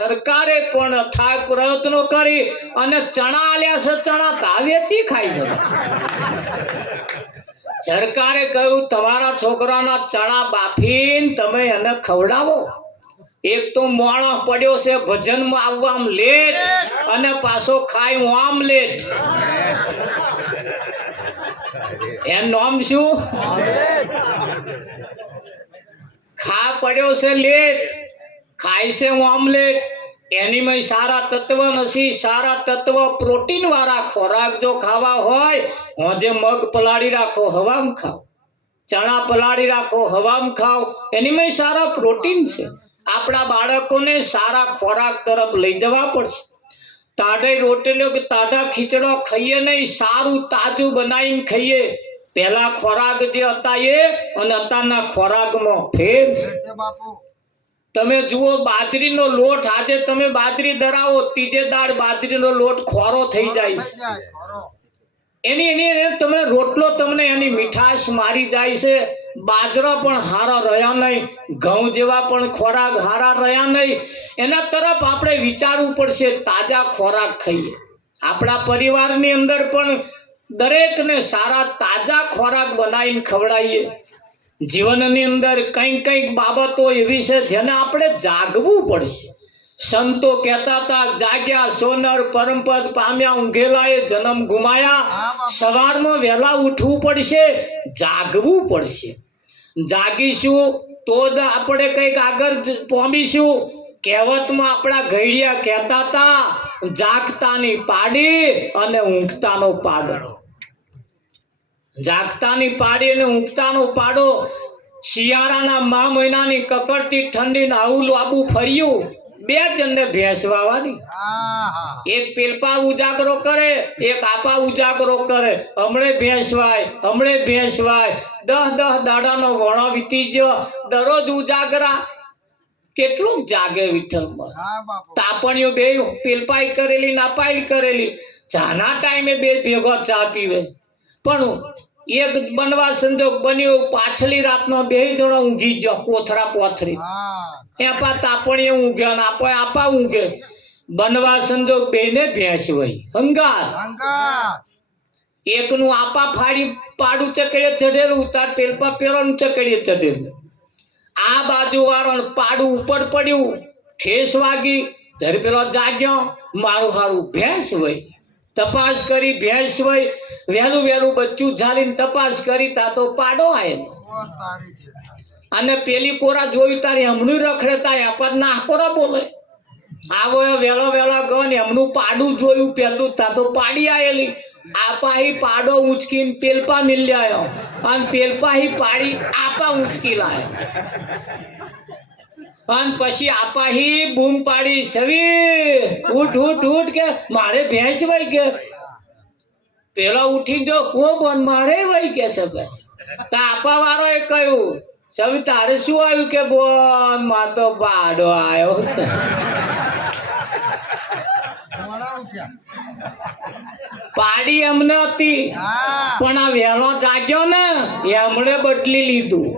સરકારે પણ થાય પ્રયત્નો કરી અને ચણા આલ્યા છે, ચણા તાવેથી ખાઈ છે। સરકારે કહ્યું તમારા છોકરાના ચણા બાફીને તમે એને ખવડાવો। એક તો માણસ પડ્યો છે ભજનમાં આવવા લેટ અને પાછો ખાય આમ લેટ। એનું નામ શું? ખા પડ્યો છે લેટ, ખાય છે ઓમલેટ। એની માં સારા તત્વ નથી। સારા તત્વ પ્રોટીન વાળા ખોરાક જો ખાવા હોય, હોજે મગ પલાળી રાખો હવામાં ખાઓ, ચણા પલાળી રાખો હવામાં ખાઓ, એની માં સારા પ્રોટીન છે। આપણા બાળકોને સારા ખોરાક તરફ લઈ જવા પડશે। તાઢે રોટલીઓ કે તાઢા ખીચડો ખાઈએ નહીં, સારું તાજું બનાવીને ખાઈએ। પહેલા ખોરાક જે હતા એ અને અત્યારના ખોરાકમાં ફેર છે। તમે જુઓ બાજરીનો લોટ, આજે તમે બાજરી દરાવો, ત્રીજે દાળ બાજરીનો લોટ ખોરો થઈ જાય છે। એની તમે રોટલો તમને એની મીઠાશ મારી જાય છે। બાજરો પણ હારા રહ્યા નહીં, ઘઉં જેવા પણ ખોરાક હારા રહ્યા નહીં। એના તરફ આપણે વિચારવું પડશે, તાજા ખોરાક ખાઈએ। આપણા પરિવારની અંદર પણ દરેકને સારા તાજા ખોરાક બનાવીને ખવડાવીએ। જીવનની અંદર કંઈક બાબતો એવી છે જેને આપણે જાગવું પડશે। સંતો કહેતા હતા, જાગ્યા સોનર પરમપદ પામ્યા, ઊંઘેલાએ જન્મ ગુમાયા। સવારમાં વહેલા ઉઠવું પડશે, જાગવું પડશે। જાગીશું તો જ આપણે કંઈક આગળ પહોંચીશું। કહેવતમાં આપણા ઘડિયા કહેતા હતા, જાગતાની પાડી અને ઊંઘતાનો પાડો। જાગતાની પાડી અને ઊંઘતાનો પાડો। શિયાળાના મહિનાની કકડતી ઠંડીને આવું લાંબુ ફર્યું, બે જણને ભેંસ વાવાની। એક પેલપા ઉજાગરો કરે, એક આપા ઉજાગરો કરે। હમણે ભેંસ વાય, હમણે ભેંસ વાય। 10 દાડાનો વણો વીતી ગયો, દરરોજ ઉજાગરા। કેટલું જાગે વિઠ્ઠલમાં। તાપણીઓ બે પેલપાઈ કરેલી, નાપાઈ કરેલી। ચાના ટાઈમે બે ભેગો ચા પીવે, પણ એક બનવા સંજોગ બન્યો, પાછલી રાતનો બે જણો ઊંઘી ગયો, કોથરા પોથરી। એપા તાપણીએ ઊંઘ્યા ને આપા ઊંઘે। બનવા સંજોગ બેને ભેંસ વહી હંગાર। એકનું આપા ફાડી પાડું ચકડીએ ચઢેલું, તાર પેલપા પેરોનું ચકડીએ ચઢેલું। આ બાજુ વાળો પાડું ઉપર પડ્યું, ઠેસ વાગી, ધર પેલો જાગ્યો, મારું હારું ભેંસ વહી। તપાસ કરી ભેંસ વહી, વહેલું બચ્ચું ઝાલીને તપાસ કરી, તા તો પાડો આયેલો। અને પેલી કોરા જોયું તારે હમણું રખડતા આપા ના કોરા બોલે। આવો વેલો ગયો ને એમનું પાડું જોયું પેલું, તા તો પાડી આયેલી। આપાહી પાડો ઉંચકીને પેલપા મિલ્યાયો, અને પેલપાહી પાડી આપા ઉંચકી લાયો। અને પછી આપાહી બૂમ પાડી, સવી ઉઠ કે મારે ભેંસ વહી કે। પેલો ઉઠી જો, ઓ બોન મારે વહી કે છે ભેંસ। તો આપા વાળો એ કહ્યું, સવી તારે શું આવ્યું કે? બોન માં તો પાડો આવ્યો। પાડી એમને હતી, પણ આ વહેલો જાગ્યો ને એમણે બદલી લીધું।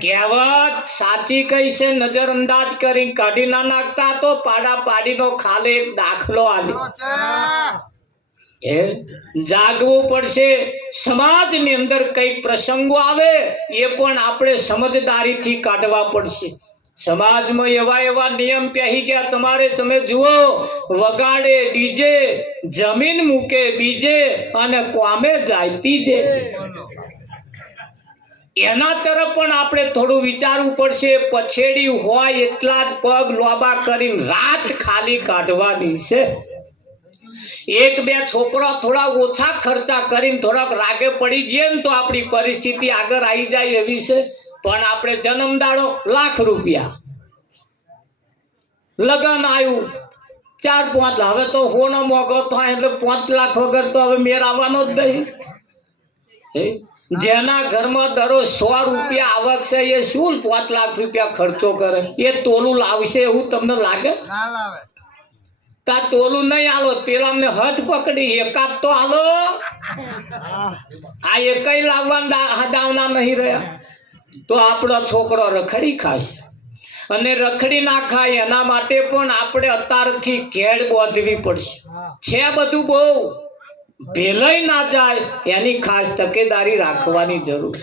કહેવત સાચી કઈ છે, નજર અંદાજ કરી કાઢી ના નાખતા તો પાડા પાડીનો ખાલે એક દાખલો આવ્યો। જાગવું પડશે। સમાજની અંદર કઈક પ્રસંગો આવે એ પણ આપણે સમજદારીથી કાઢવા પડશે। સમાજમાં એવા નિયમ પહેરી ગયા તમારે, તમે જુઓ, વગાડે ડીજે, જમીન મૂકે બીજે, અને કોમે જાય ત્રીજે। એના તરફ પણ આપણે થોડું વિચારવું પડશે। પછેડી હોય એટલા જ પગ લોબા કરીને રાત ખાલી કાઢવાની છે। એક બે છોકરા થોડા ઓછા ખર્ચા કરીને થોડાક રાગે પડી જઈએ ને તો આપણી પરિસ્થિતિ આગળ આવી જાય એવી છે। પણ આપણે જન્મદાડો લાખ રૂપિયા, લગન આવ્યું 4-5, હવે તો હોનો મોગો થાય એટલે 5 લાખ વગર તો હવે મેર આવવાનો જ નહીં। જેના ઘરમાં દરરોજ 100 રૂપિયા આવક છે એ શું 5 લાખ રૂપિયા ખર્ચો કરે? એ તોલું લાવશે એવું તમને લાગે? ના લાવે। તા તોલું નહીં આલો, પેલા અમને હદ પકડી, એકાદ તો આલો। આ એકઈ લાવવાના દાવના નહીં રહ્યા તો આપણો છોકરો રખડી ખાશે। અને રખડી ના ખાય એના માટે પણ આપણે અત્યારથી ઘેડ બાંધવી પડશે. છે બધું બહુ ભેલાઈ ના જાય એની ખાસ તકેદારી રાખવાની જરૂર.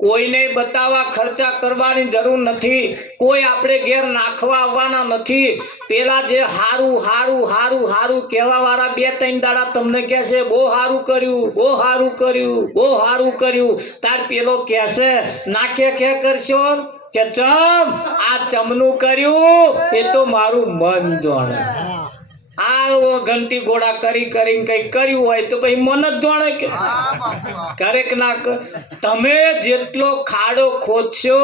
કોઈને બતાવવા ખર્ચા કરવાની જરૂર નથી. કોઈ આપણે ઘેર નાખવા આવવાના નથી. પેલા જે હારું હારું હારું હારું કહેવા વાળા 2-3 દાડા તમને કહેશે બહુ હારું કર્યું, બહુ હારું કર્યું, બહુ હારું કર્યું. તાર પેલો કહેશે ના કે કરશો કે ચમ આ ચમનું કર્યું એ તો મારું મન જાણે. આ ઘંટી ઘોડા કરીને કઈ કર્યું હોય તો ભાઈ મન જ જાણે કે કરેક ના. તમે જેટલો ખાડો ખોદશો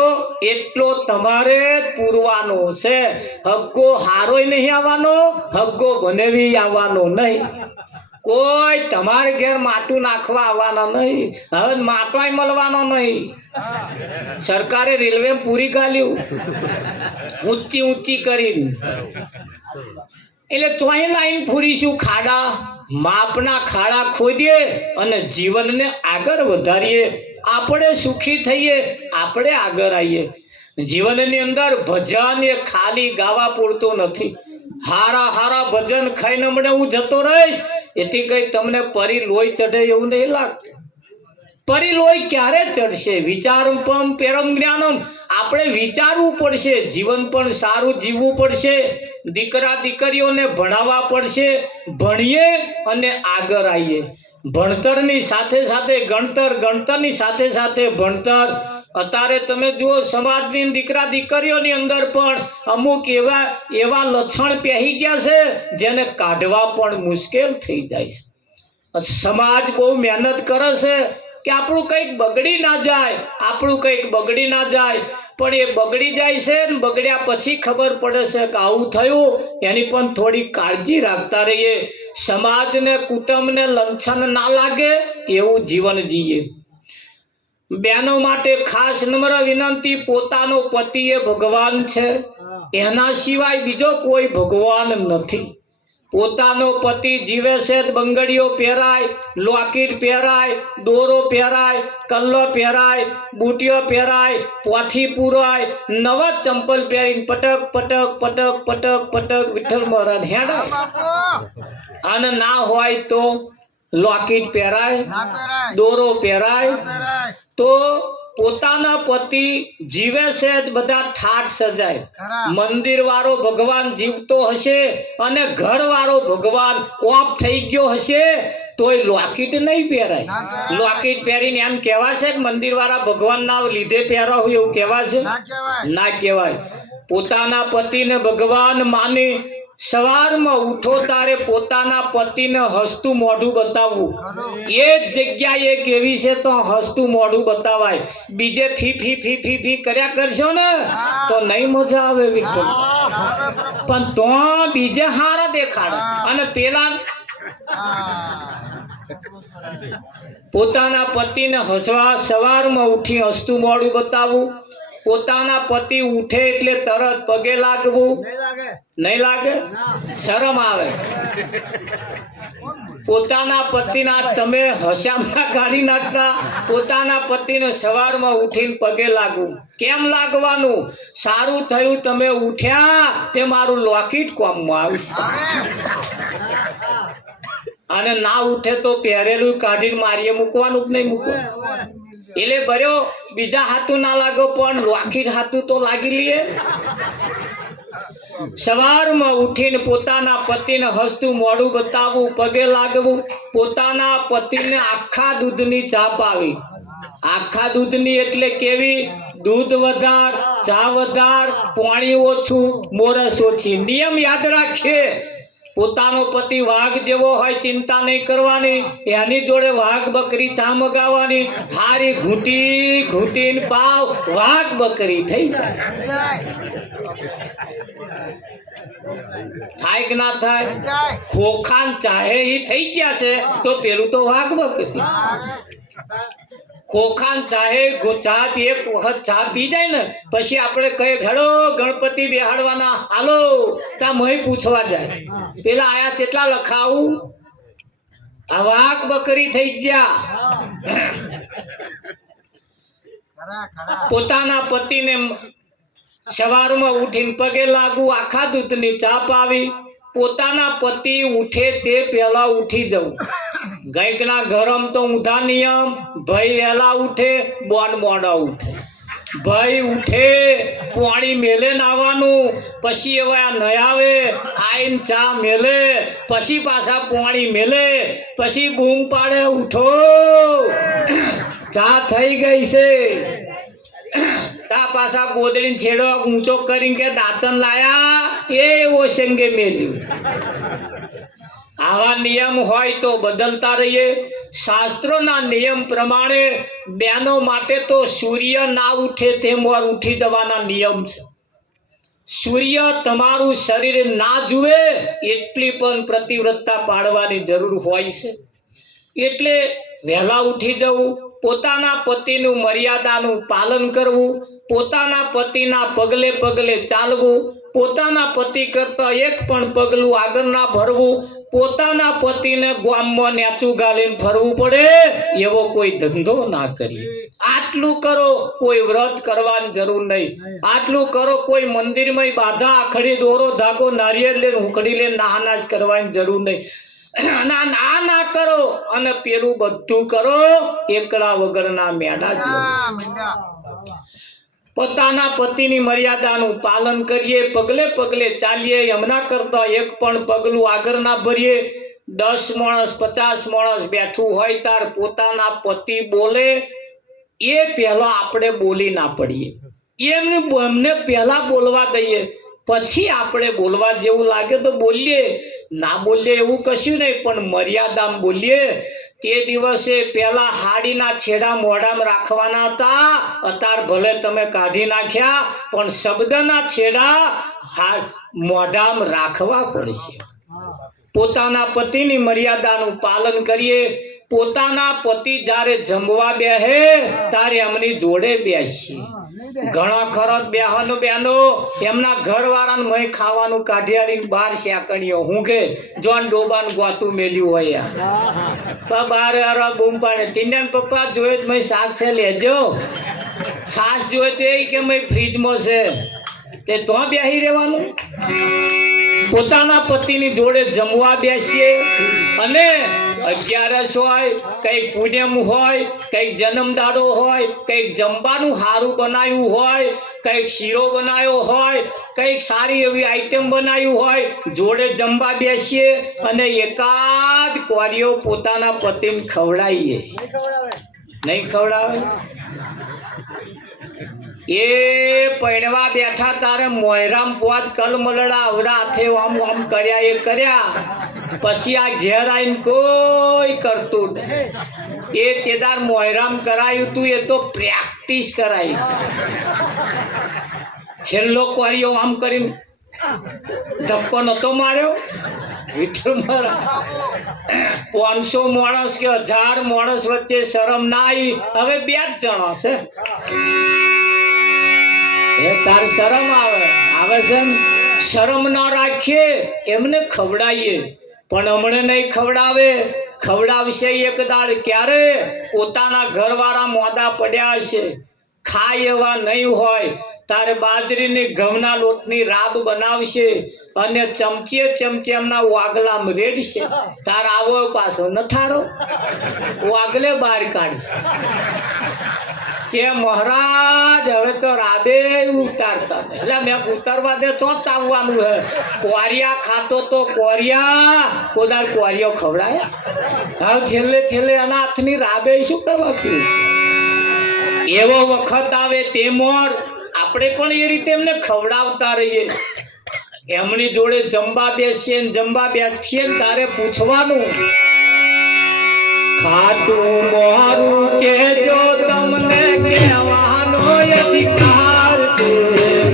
એટલો તમારે જ પૂરવાનો છે. હગ્ગો હારોય નહીં આવવાનો, હગ્ગો બનેવી આવવાનો નહીં. કોઈ તમારે ઘેર માટું નાખવા આવવાના નહીં. હવે માટવાય મળવાનો નહીં. સરકારે રેલવે પૂરી ગાલ્યું ઊંચી ઊંચી કરીને. એટલે ચોહી લાઈન પૂરીશું ખાડા, માપના ખાડા ખોદીએ અને જીવનને આગળ વધારીએ. આપણે સુખી થઈએ, આપણે આગળ આવીએ. જીવનની અંદર ભજન એ ખાલી ગાવા પૂરતો નથી. હારા હારા ભજન ખાઈને હમણાં હું જતો રહીશ એથી કઈ તમને પરી લોહી ચઢે એવું નહીં લાગતું. પરી લોહી ક્યારે ચડશે? વિચારમ પેરમ જ્ઞાનમ. આપણે વિચારવું પડશે. જીવન પણ સારું જીવવું પડશે. દીકરા દીકરીઓને ભણાવવા પડશે. ભણીએ અને આગળ આવીએ. ભણતરની સાથે સાથે ગણતર, ગણતરની સાથે સાથે ભણતર. અત્યારે તમે જુઓ સમાજની દીકરા દીકરીઓની અંદર પણ અમુક એવા લક્ષણ પહેરી ગયા છે જેને કાઢવા પણ મુશ્કેલ થઈ જાય છે. સમાજ બહુ મહેનત કરે છે કે આપણું કંઈક બગડી ના જાય, આપણું કંઈક બગડી ના જાય. પણ એ બગડી જાય છે ને બગડ્યા પછી ખબર પડે છે કે આવું થયું. એની પણ થોડી કાળજી રાખતા રહીએ. સમાજને કુટુંબને લંછન ના લાગે એવું જીવન જીવીએ. બહેનો માટે ખાસ નમ્ર વિનંતી, પોતાનો પતિ એ ભગવાન છે. એના સિવાય બીજો કોઈ ભગવાન નથી. પોતાનો પતિ જીવે છે બંગડીઓ પહેરાય, લોકેટ પહેરાય, દોરો પહેરાય, કલ્લો પહેરાય, બુટીઓ પહેરાય, પોથી પૂરાય, નવા ચંપલ પહેરીને પટક પટક પટક પટક પટક વિઠ્ઠલ મહારાજ હેડા. અને ના હોય તો લોકેટ પહેરાય, દોરો પહેરાય. તો પોતાના પતિ જીવે છે બધા ઠાઠ સજાય. મંદિર વાળો ભગવાન જીવતો હશે અને ઘર વાળો ભગવાન ઓફ થઈ ગયો હશે તોય લોકેટ નહીં પહેરાય. લોકેટ પહેરીને એમ કહેવાશે કે મંદિર વાળા ભગવાનના લીધે પહેરા હોય એવું કહેવાશે? ના કહેવાય. પોતાના પતિને ભગવાન માની સવારમાં ઉઠો તારે પોતાના પતિને હસતું મોઢું બતાવવું. એ જ જગ્યા એક એવી છે તો હસતું મોઢું બતાવાય. બીજે fee fee fee fee fee કર્યા કરશો ને તો નહીં મજા આવે વિઠ્ઠલ. પણ તો બીજે હારા દેખાડે. અને પેલા પોતાના પતિને હસવા સવારમાં ઉઠી હસતું મોઢું બતાવવું. પોતાના પતિ ઉઠે એટલે તરત પગે લાગવું. નહીં લાગે? શરમ આવે. પોતાના પતિના તમે હસામાં કાઢી નાખતા. પોતાના પતિને સવારમાં ઉઠીને પગે લાગવું. કેમ લાગવાનું? સારું થયું તમે ઉઠ્યા તે મારું લોકેટ કામમાં આવશે. અને ના ઉઠે તો પહેરેલું કાઢીને મારીએ મૂકવાનું જ નહીં મૂકવાનું. એટલે બર્યો બીજા હાથું ના લાગો પણ લોકેટ હાથું તો લાગી લઈએ. સવારમાં ઉઠીને પોતાના પતિને હસતું મોઢું બતાવવું, પગે લાગવું. પોતાના પતિને આખા દૂધની ચા પાવી. આખા દૂધની એટલે કેવી? દૂધ વધાર, ચા વધાર, પાણી ઓછું, મોરસ ઓછી. નિયમ યાદ રાખીએ. પોતાનો પતિ વાઘ જેવો હોય ચિંતા નહીં કરવાની. એની જોડે વાઘ બકરી ચા મગાવવાની. હારી ઘૂંટી ઘૂંટીને પાવ વાઘ બકરી થઈ જાય. થાય કે ના થાય? ખોખાન ચાહે ઈ થઈ ગયા છે તો પેલું તો વાઘ બકરી. ખોખાન ચાહે ચા એક વખત ચા પી જાય ને પછી આપણે કહીએ હેડો ગણપતિ બેહાડવાના હાલો તા મહી પૂછવા જાય પેલા આયા કેટલા લખાવું? આ વાઘ બકરી થઈ ગયા. પોતાના પતિને સવારમાં ઉઠીને પગે લાગુ, આખા દૂધની ચા પાવી, પોતાના પતિ ઉઠે તે પહેલા ઉઠી જવું. ગઈકના ગરમ તો ઊંધા નિયમ, ભાઈ વહેલા ઉઠે, બોન મોડા ઉઠે. ભાઈ ઉઠે, પાણી મેલે નાવાનું, પછી હવે નયાવે, આઈને ચા મેલે, પછી પાછા પાણી મેલે, પછી બૂમ પાડે, ઉઠો ચા થઈ ગઈ છે. તા પાછા ગોદડીને છેડો ઊંચો કરીને કે દાંતન લાયા, એવો સંગે મેલ્યું. આવા નિયમ હોય તો બદલતા રહીએ. શાસ્ત્રોના નિયમ પ્રમાણે બહેનો માટે તો સૂર્ય ના ઉઠે તેમ વાર ઉઠી જવાના નિયમ છે. સૂર્ય તમારું શરીર ના જુએ એટલી પણ પ્રતિવ્રતા પાડવાની જરૂર હોય છે. એટલે વહેલા ઉઠી જવું, પોતાના પતિનું મર્યાદાનું પાલન કરવું, પોતાના પતિના પગલે પગલે ચાલવું, પોતાના પતિ કરતા એક પણ પગલું આગળ ના ભરવું, પોતાના પતિને ગામમાં નેચું ગાલીને ફરવું પડે એવો કોઈ ધંધો ના કરીએ. આટલું કરો, કોઈ વ્રત કરવાની જરૂર નહીં. આટલું કરો, કોઈ મંદિરમાં બાધા આખડી દોરો ધાગો નારિયેળ લઈને ઉખડી લઈને નાના જ કરવાની જરૂર નહીં. ના કરો અને પેલું બધું કરો, એકડા વગરના મેડા જ. પોતાના પતિની મર્યાદાનું પાલન કરીએ, પગલે પગલે ચાલીએ, એમના કરતા એક પણ પગલું આગળ ના ભરીએ. 10 માણસ 50 માણસ બેઠું હોય તાર પોતાના પતિ બોલે એ પહેલા આપણે બોલી ના પડીએ. એમને પહેલા બોલવા દઈએ, પછી આપણે બોલવા જેવું લાગે તો બોલીએ, ના બોલીએ એવું કશું નહીં, પણ મર્યાદામાં બોલીએ. તે દિવસે પેલા હાડીના છેડા મોઢામાં રાખવાના હતા, અત્યારે ભલે તમે કાઢી નાખ્યા, પણ શબ્દના છેડા મોઢામાં રાખવા પડશે. પોતાના પતિની મર્યાદાનું પાલન કરીએ. પોતાના પતિ જ્યારે જમવા બેહે ત્યારે એમની જોડે બેસીએ. ઘણા ખરા બહેનો એમના ઘરવાળાને મય ખાવાનું કાઢી આલીને બહાર શેકણીઓ ઊંઘે, જોન ડોબાનું ગોતું મેલ્યું હોય. બાર બૂમ પાડે, ટીંડા પપ્પા જોયે જ મય શાક છે લેજો, છાશ જોયે તો એ કે મય ફ્રીજમાં છે, તે તો બેસી રહેવાનું. પોતાના પતિની જોડે જમવા બેસીએ. અને 11 હોય, કંઈક પૂનમ હોય, કંઈક જન્મદાડો હોય, કંઈક જમવાનું સારું બનાવ્યું હોય, કંઈક શીરો બનાવ્યો હોય, કંઈક સારી એવી આઈટમ બનાવ્યું હોય, જોડે જમવા બેસીએ અને એકાદ કોરીઓ પોતાના પતિને ખવડાવીએ. નહીં ખવડાવે? એ પૈણવા બેઠા તારે મોયરામ પોચ કલમલડા અવરા હાથે આમ આમ કર્યા, એ કર્યા, પછી આ ઘેર આવીને કોઈ કરતું નહીં. એ ચેદાર મોયરામ કરાયું તું, એ તો પ્રેક્ટિસ કરાવી. છેલ્લો કોરિયો આમ કરીને ધક્કો નતો માર્યો. 500 માણસ કે 1000 માણસ વચ્ચે શરમ ના આવી. હવે 2 જ જણા છે, એ તાર શરમ આવે છે. શરમ ના રાખીએ, એમને ખવડાવીએ, પણ હમણે નહીં ખવડાવે. ખવડાવશે એક દાડ ક્યારે? પોતાના ઘરવાળા મોડા પડ્યા હશે, ખાય એવા નહીં હોય તારે બાજરીની ઘઉંના લોટની રાબ બનાવશે અને ચમચે ચમચે એમના વાગલામાં રેડશે. તાર આવો પાછો નઠારો વાગલે બહાર કાઢશે કે મહારાજ હવે તો રાબે ઉતારતા. એટલે મેં ઉતારવા દે તો ચાવવાનું હે. કોરિયા ખાતો તો કોરિયા, કોદાર કોરિયો ખવડાયા. હવે છેલ્લે છેલ્લે એના હાથની રાબે શું કરવા પીવું? એવો વખત આવે તે મોર આપણે પણ એ રીતે એમને ખવડાવતા રહીએ. એમની જોડે જમવા બેસીએ, જમવા બેસીએ તારે પૂછવાનું, ખાતું મોરું કેજો તમને કહેવાનો અધિકાર છે.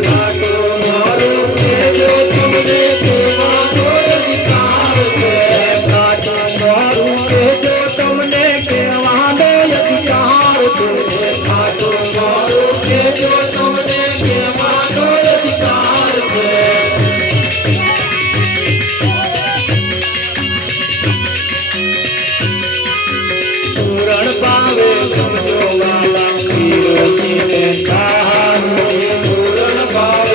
ખાતું મોરું કેજો તમને કહેવાનો અધિકાર છે. ખાતું મોરું કેજો તમને કહેવાનો અધિકાર છે. ખાતું મોરું કેજો તમને કહેવાનો અધિકાર છે. પૂરણ પાવે સમજો વાલા, પૂરણ પાવે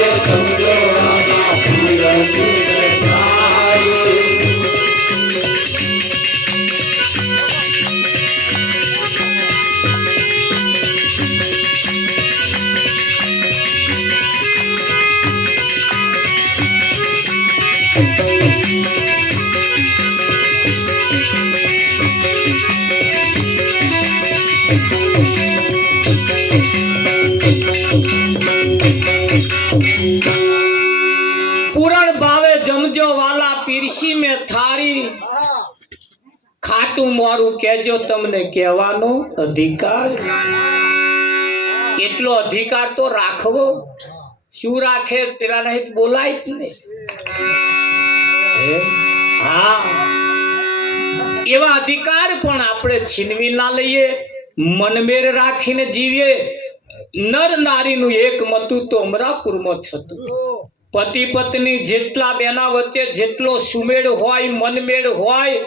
પૂરણ ભાવે જમજો વાલા પીરસી મેં થારી, ખાટું મોરું કેજો તમને કહેવાનો અધિકાર. એટલો અધિકાર તો રાખવો. શું રાખે પેલા નહીં બોલાય જ નહીં. હા, એવા અધિકાર પણ આપણે છીનવી ના લઈએ, મનમેર રાખીને જીવીએ. નર નારીનું એક મતું તો અમરાપુરમાં છતું. પતિ પત્ની જેટલા બેના વચ્ચે જેટલો સુમેળ હોય, મનમેળ હોય,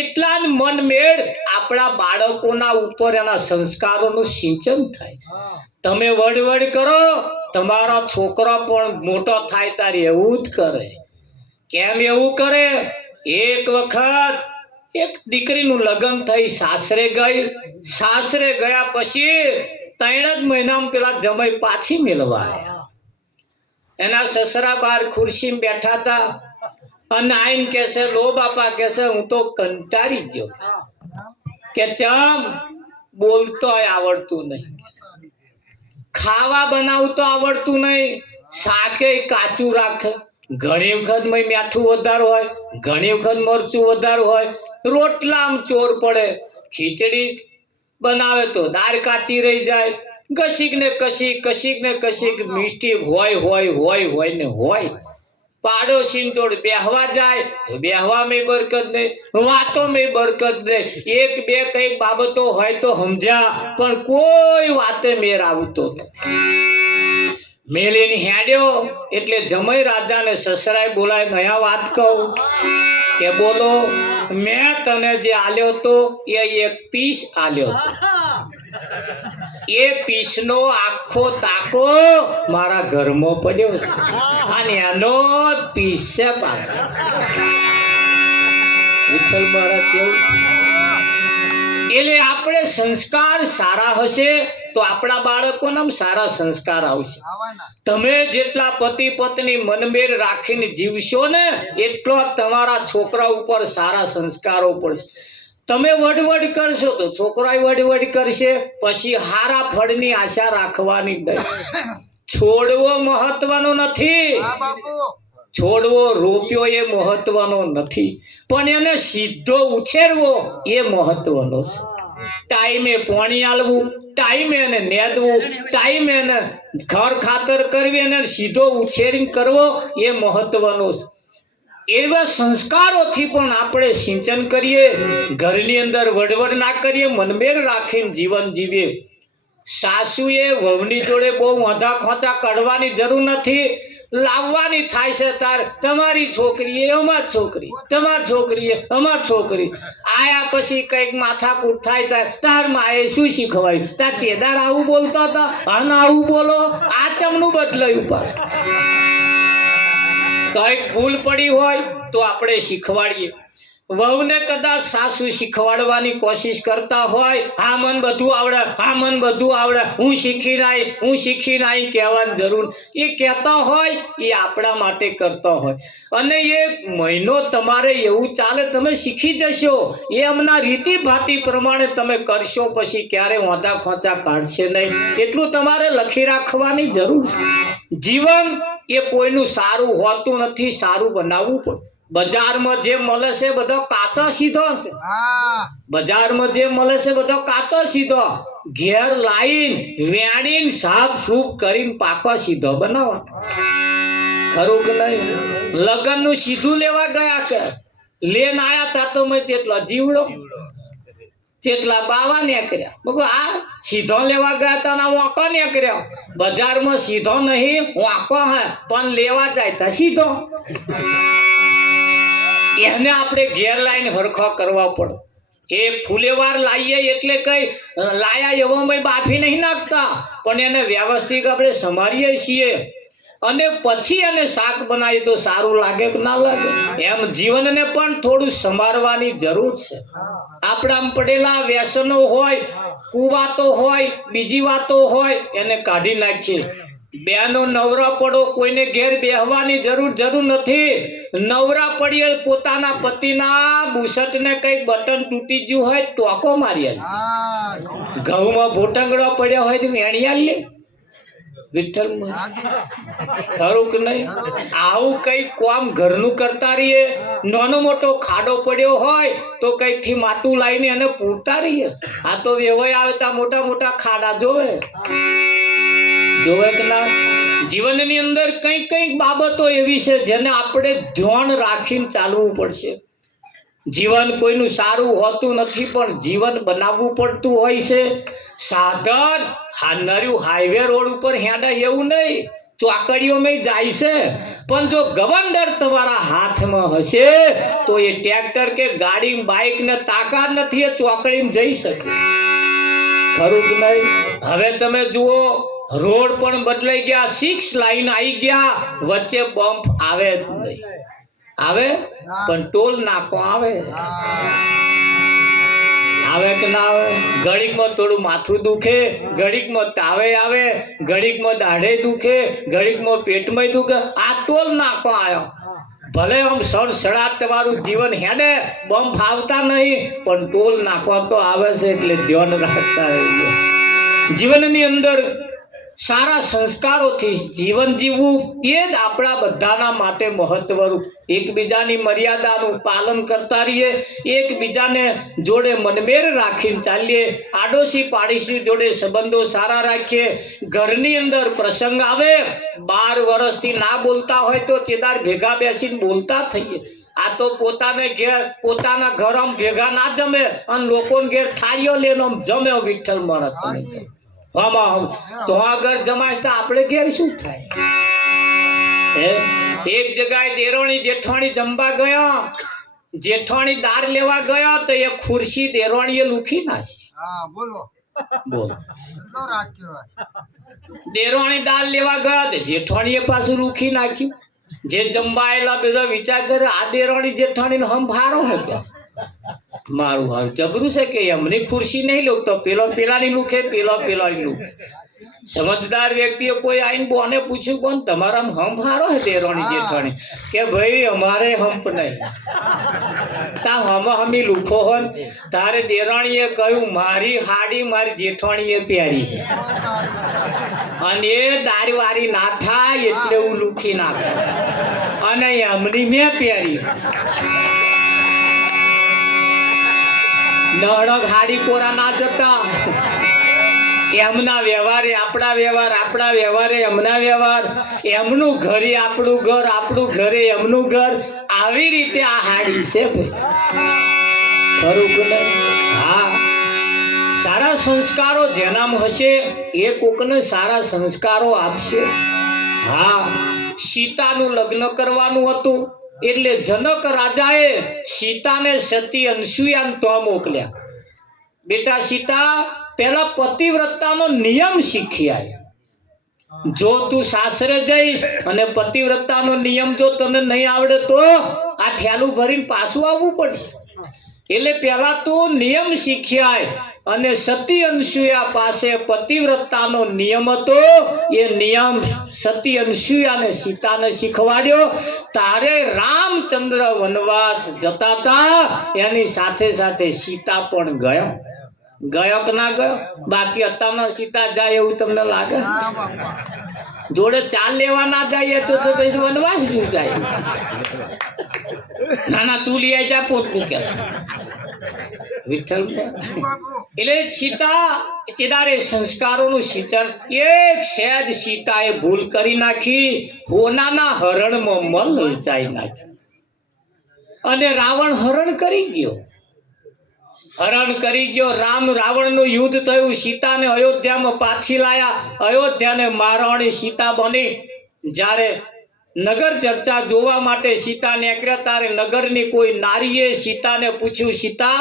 એટલા જ મનમેળ આપણા બાળકોના ઉપર એના સંસ્કારોનું સિંચન થાય. તમે વડવડ કરો, તમારા છોકરા પણ મોટો થાય ત્યારે એવું જ કરે. કેમ એવું કરે? એક વખત એક દીકરીનું લગ્ન થઈ સાસરે ગઈ. સાસરે ગયા પછી 3 જ મહિનામાં પેલા જમાઈ પાછી મેળવા આવ્યા. એના સસરા બહાર ખુરશીમાં બેઠા હતા અને આઈને કે છે, લો બાપા કે છે, હું તો કંટાળી ગયો. કે ચમ? બોલતો આવડતું નહીં, ખાવા બનાવતો આવડતું નહીં, શાકે કાચું રાખે, ઘણી વખત મીઠું વધારે હોય, ઘણી વખત મરચું વધારે હોય, રોટલામાં ચોર પડે, ખીચડી બનાવે તો દાળ કાચી રહી જાય, કશીક ને કશીક મિસ્ટેક હોય ને હોય. પાડોશી તોડ બેહવા જાય તો બેહવામાં બરકત નહીં, વાતોમાં બરકત નહીં. એક બે કઈ બાબતો હોય તો સમજ્યા, પણ કોઈ વાતે મેર આવતો નથી. મેલીને હેડ્યો એટલે જમાઈ રાજાને સસરાએ બોલાય, નયા વાત કહું કે બોલો. મેં તને જે આલ્યો તો એ એક પીસ આલ્યો હતો. એ પીસનો આખો તાકો મારા ઘરમાં પડ્યો છે અને એનો પીસ છે પાછો. વિઠ્ઠલ મહારાજ કેવું. એટલે આપણે સંસ્કાર સારા હશે તો આપણા બાળકોને સારા સંસ્કાર આવશે. તમે જેટલા પતિ પત્ની મનમેળ રાખીને જીવશો ને એટલો તમારા છોકરા ઉપર સારા સંસ્કારો પડશે. તમે વડવડ કરશો તો છોકરા વડવડ કરશે. પછી હારા ફળની આશા રાખવાની નહીં. છોડવો મહત્વનો નથી, છોડવો રોપ્યો એ મહત્વનો નથી, પણ એને સીધો ઉછેરવો એ મહત્વનો છે. ટાઈમે પાણી આલવું, ટાઈમે એને નેદવું, ટાઈમે એને ખર ખાતર કરવી અને સીધો ઉછેરીને કરવો એ મહત્વનો છે. એવા સંસ્કારોથી પણ આપણે સિંચન કરીએ, ઘરની અંદર વડવડ ના કરીએ, મનમેળ રાખીને જીવન જીવીએ. સાસુએ વહુની જોડે બહુ વાંધા ખોંચા કાઢવાની જરૂર નથી. લાવવાની થાય છે તાર તમારી છોકરી એ અમાર છોકરી, તમારી છોકરી એ અમાર છોકરી. આયા પછી કઈક માથાકૂટ થાય ત્યારે તાર માએ શું શીખવાયું? તાર કેદાર આવું બોલતો હતા અને આવું બોલો, આ ચમનું બદલાયું પાછું. કઈક ભૂલ પડી હોય તો આપણે શીખવાડીએ. વહુને કદાચ સાસુ શીખવાડવાની કોશિશ કરતા હોય, હા મન બધું આવડે, હું શીખી નાઈ કહેવાની જરૂર. એ કહેતા હોય એ આપણા માટે કરતો હોય. અને એ મહિનો તમારે એવું ચાલે, તમે શીખી જશો. એ એમના રીતિ ભાતી પ્રમાણે તમે કરશો, પછી ક્યારે વાંધા ખોંચા કાઢશે નહીં. એટલું તમારે લખી રાખવાની જરૂર છે. જીવન એ કોઈનું સારું હોતું નથી, સારું બનાવવું પડે. બજારમાં જે મળે છે બધો કાચો સીધો છે. બજારમાં જે મળે છે બધો કાચો સીધો. ઘેર લાઈન વેણીને સાફ સૂફ કરીને પાકો સીધો બનાવો. ખરું કે નહીં? લગ્નનું સીધું લેવા ગયા કે લેન આયા તા તો મેં તેટલો જીવડો તેટલા બાવા નીકળ્યા. આ સીધો લેવા ગયા તા ના વાંકો નીકળ્યો. બજારમાં સીધો નહીં વાંકો હે, પણ લેવા જાય તા સીધો. એને આપણે ઘેર લાઈને હરખો કરવા પડે. એ ફૂલેવાર લાવીએ એટલે કઈ લાયા એવામાં બાફી નહીં નાખતા, પણ એને વ્યવસ્થિત આપણે સમારીએ છીએ અને પછી એને શાક બનાવીએ તો સારું લાગે કે ના લાગે. એમ જીવનને પણ થોડું સમારવાની જરૂર છે. આપણામાં પડેલા વ્યસનો હોય, કુવાતો હોય, બીજી વાતો હોય, એને કાઢી નાખીએ. બેનો નવરો પડો, કોઈને ઘેર બેહવાની જરૂર નથી. નવરા પડીએ પોતાના પતિના બુશર્ટને કઈક બટન તૂટી ગયું હોય ટોકો મારી આલી. ઘઉંમાં ભોટંગડો પડ્યો હોય તો વેણિયા લે વિઠ્ઠલ ખરું કે નહીં? આવું કઈક કામ ઘરનું કરતા રહીએ. નાનો મોટો ખાડો પડ્યો હોય તો કઈક થી માટું લાવીને એને પૂરતા રહીએ. આ તો વેવાય આવતા મોટા મોટા ખાડા જોવે કે ના? જીવનની અંદર કઈક કઈક બાબતો એવી છે જેને આપણે ધ્યાન રાખીને ચાલવું પડશે. જીવન કોઈનું સારું હોતું નથી પણ જીવન બનાવવું પડતું હોય છે. સાધન નર્યું હાઈવે રોડ ઉપર હેડા એવું નહીં, ચોકડીઓમાં જાય છે, પણ જો ગવંડર તમારા હાથમાં હશે તો એ ટ્રેક્ટર કે ગાડી બાઇક ને તાકાત નથી એ ચોકડીમાં જઈ શકે. ખરું કે નહીં? હવે તમે જુઓ રોડ પણ બદલાઈ ગયા, 6 લાઈન આવી ગયા, વચ્ચે બમ્પ આવે જ નહીં. આવે પણ ટોલ નાકો આવે કે ના આવે? ઘડીકમાં થોડું માથું દુખે, ઘડીકમાં તાવે આવે, ઘડીકમાં દાઢે દુખે, ઘડીકમાં પેટમાં દુખે. આ ટોલ નાકો આવ્યો. ભલે આમ સડસડાટ તમારું જીવન હેડે, બમ્પ આવતા નહીં પણ ટોલ નાકો તો આવે છે એટલે ધ્યાન રાખતા રહીએ. જીવનની અંદર સારા સંસ્કારોથી જીવન જીવવું એ જ આપણા બધાના માટે મહત્વનું. એકબીજાની મર્યાદાનું પાલન કરતા રહીએ, એકબીજાને જોડે મનમેર રાખીને ચાલીએ, આડોશી પાડોશી જોડે સંબંધો સારા રાખીએ. ઘરની અંદર પ્રસંગ આવે, 12 વર્ષથી ના બોલતા હોય તો ચેદાર ભેગા બેસીને બોલતા થઈએ. આ તો પોતાના ઘર આમ ભેગા ના જમે અને લોકોને ઘેર થાળીઓ લઈને આમ જમે. વિઠ્ઠલ મહારાજ તો આગળ જમાય તો આપણે ઘેર શું થાય? એક જગ્યાએ દેરોણી જેઠાણી જમવા ગયા, જેઠાણી દાર લેવા ગયા તો એ ખુરશી દેરોણીએ લૂખી નાખી. બોલો દેરોણી દાર લેવા ગયા તો જેઠાણીએ પાછું લૂખી નાખ્યું. જે જમવા આવેલા બધા વિચાર કરે આ દેરોણી જેઠાણી હમ ભારો હે કે મારું હાર જબરું છે કે એમની ખુરશી નહીં લૂકતો, પેલાની લૂખે, પેલાની લૂખે. સમજદાર વ્યક્તિએ કોઈ આઈને બોને પૂછ્યું, કોણ તમારા હંપ હારો હે દેરોણી જેઠાણી? કે ભાઈ અમારે હંપ નહીં. તા હમી લુખો હોય તારે દેરાણીએ કહ્યું મારી હાડી મારી જેઠાણીએ પહેરી અને એ દારવારી ના થાય એટલે હું લુખી નાખું અને એમની મેં પહેરી. નડક હાડી કોરા ના જતા. એમના વ્યવહારે આપણા વ્યવહાર, આપણા વ્યવહારે એમના વ્યવહાર, એમનું ઘરે આપણું ઘર, આપણું ઘરે એમનું ઘર. આવી રીતે આ હાડી છે ખરું કે નહીં? હા, સારા સંસ્કારો જેનામાં હશે એ કોકને સારા સંસ્કારો આપશે. હા, સીતાનું લગ્ન કરવાનું હતું એટલે જનક રાજાએ સીતાને સતી અનસુયાને તો મોકલ્યા. બેટા સીતા, પેલા પતિવ્રતાનો નિયમ શીખી આવ્યા. જો તું સાસરે જઈશ અને પતિવ્રતાનો નિયમ જો તને નહીં આવડે તો આ થેલું ભરીને પાછું આવવું પડશે. એટલે પેલા તું નિયમ શીખ્યા અને સતી અનસુયા પાસે પતિવ્રતાનો નિયમ હતો. એ નિયમ સતી અનસુયાને સીતાને શીખવાડ્યો. તારે રામચંદ્ર વનવાસ જતા હતા એની સાથે સાથે સીતા પણ ગયો કે ના ગયો? બાકી અત્યારના સીતા જાય એવું તમને લાગે? જોડે ચાલ લેવા ના જાય તો પછી વનવાસ શું જાય? નાના તું લઈ જા પોતનું કે વિઠ્ઠલ. એટલે સીતા ચેદારે સંસ્કારોનું સિંચન. એક સહેજ સીતાએ ભૂલ કરી નાખી, હોનાના હરણમાં મન લલચાઈ નાખ્યું અને રાવણ હરણ કરી ગયો. રામ રાવણનું યુદ્ધ થયું. સીતાને અયોધ્યામાં પાછી લાયા. અયોધ્યાને મહારાણી સીતા બની. જ્યારે નગર ચર્ચા જોવા માટે સીતા નીકળ્યા ત્યારે નગરની કોઈ નારીએ સીતાને પૂછ્યું, સીતા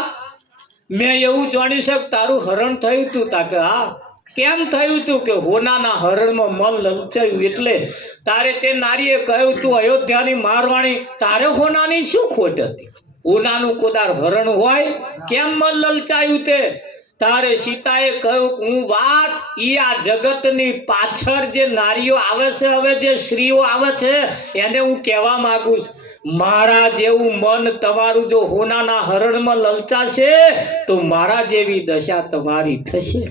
મેં એવું જાણ્યું છે કે તારું હરણ થયું તું? તા કે હા. કેમ થયું તું? કે હોનાના હરણમાં મન લલચાયું એટલે. તારે તે નારીએ કહ્યું, તું અયોધ્યાની મહારાણી, તારે હોનાની શું ખોટ હતી? હોનાનું કોદાર હરણ હોય, કેમ મન લલચાયું તે? તારે સીતાએ કહ્યું કે હું વાત આ જગતની પાછળ જે નારીઓ આવે છે, હવે જે સ્ત્રીઓ આવે છે એને હું કહેવા માંગુ છું. મારા જેવું મન તમારું જો હોનાના હરણમાં લલચાશે તો મારા જેવી દશા તમારી થશે.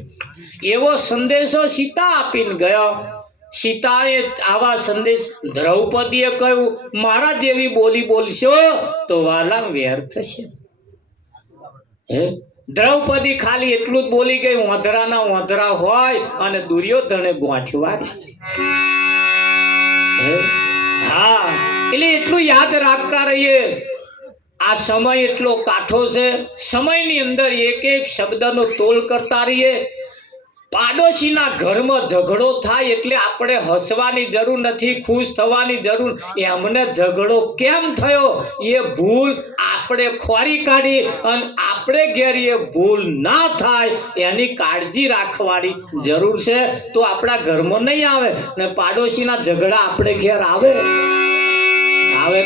એવો સંદેશો સીતા આપીને ગયો. સીતાએ આવા સંદેશ દ્રૌપદીએ કહ્યું, મારા જેવી બોલી બોલશો તો વાલા વેર થશે. હે દ્રૌપદી ખાલી એટલું જ બોલી ગઈ, વાંદરાના વાંદરા હોય અને દુર્યોધને ગોઠવારી. હા, એટલે એટલું યાદ રાખતા રહીએ. આ સમય એટલો કાઠો છે, સમયની અંદર એક એક શબ્દનો તોલ કરતા રહીએ. પાડોશીના ઘરમાં ઝઘડો થાય એટલે આપણે હસવાની જરૂર નથી, ખુશ થવાની જરૂર. એમને ઝઘડો કેમ થયો એ ભૂલ આપણે ખોરી કાઢી અને આપણે ઘેર એ ભૂલ ના થાય એની કાળજી રાખવાની જરૂર છે. તો આપણા ઘરમાં નહીં આવે ને પાડોશીના ઝઘડા આપણે ઘેર આવે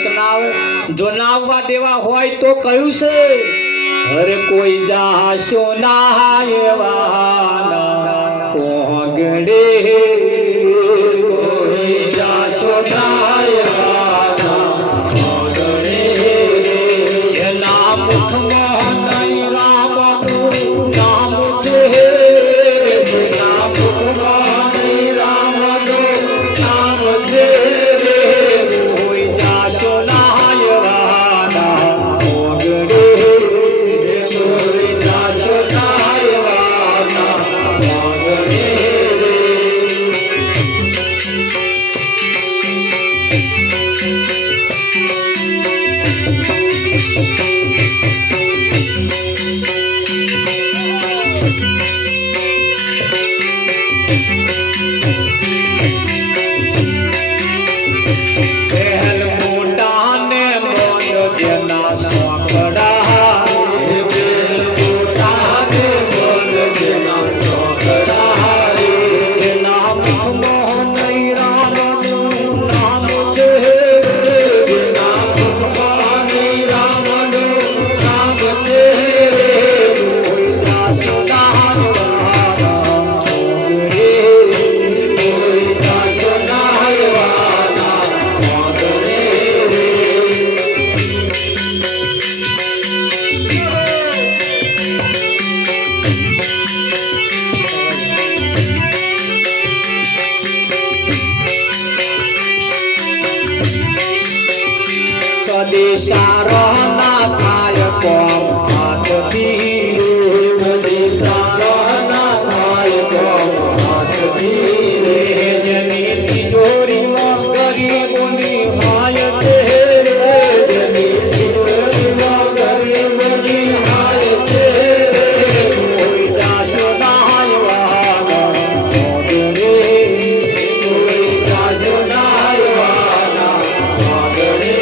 કે ના આવે? જો ના આવવા દેવા હોય તો કયું છે, હરે કોઈ જાશો ના એવાના કોગડે, કોઈ જાશો ના એવાના કોગડે, એના મુખમાં નહીં રામનું નામ છે, એના મુખમાં નહીં રામનું નામ છે. કોઈ જાશો ના એવાના કોગડે, કોઈ જાશો ના એવાના કોગડે. પહેલ મોટાને મોન જેના સોકડા, પહેલ મોટાને મોન જેના સોકડા, એના મુખમાં નહીં રામનું નામ છે, એના મુખમાં નહીં રામનું નામ છે. કોઈ જાશો ના એવાના કોગડે, કોઈ જાશો ના એવાના કોગડે. કદી સારો ના થાય કોમ હાથથી, કદી સારો ના થાય કોમ હાથથી. જેની તિજોરીમાં ગરીબોની હાય છે, જેની તિજોરીમાં ગરીબોની હાય છે. કોઈ જાશો ના એવાના કોગડે, કોઈ જાશો ના એવાના કોગડે.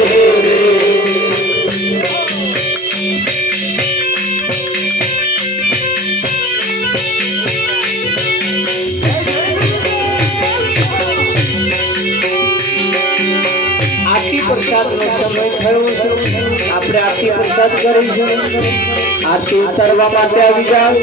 આરતી પ્રસાદનો સમય થયો છે. આપણે આરતી પ્રસાદ કરીશું. આરતી ઉતારવા માટે આવી જાઓ.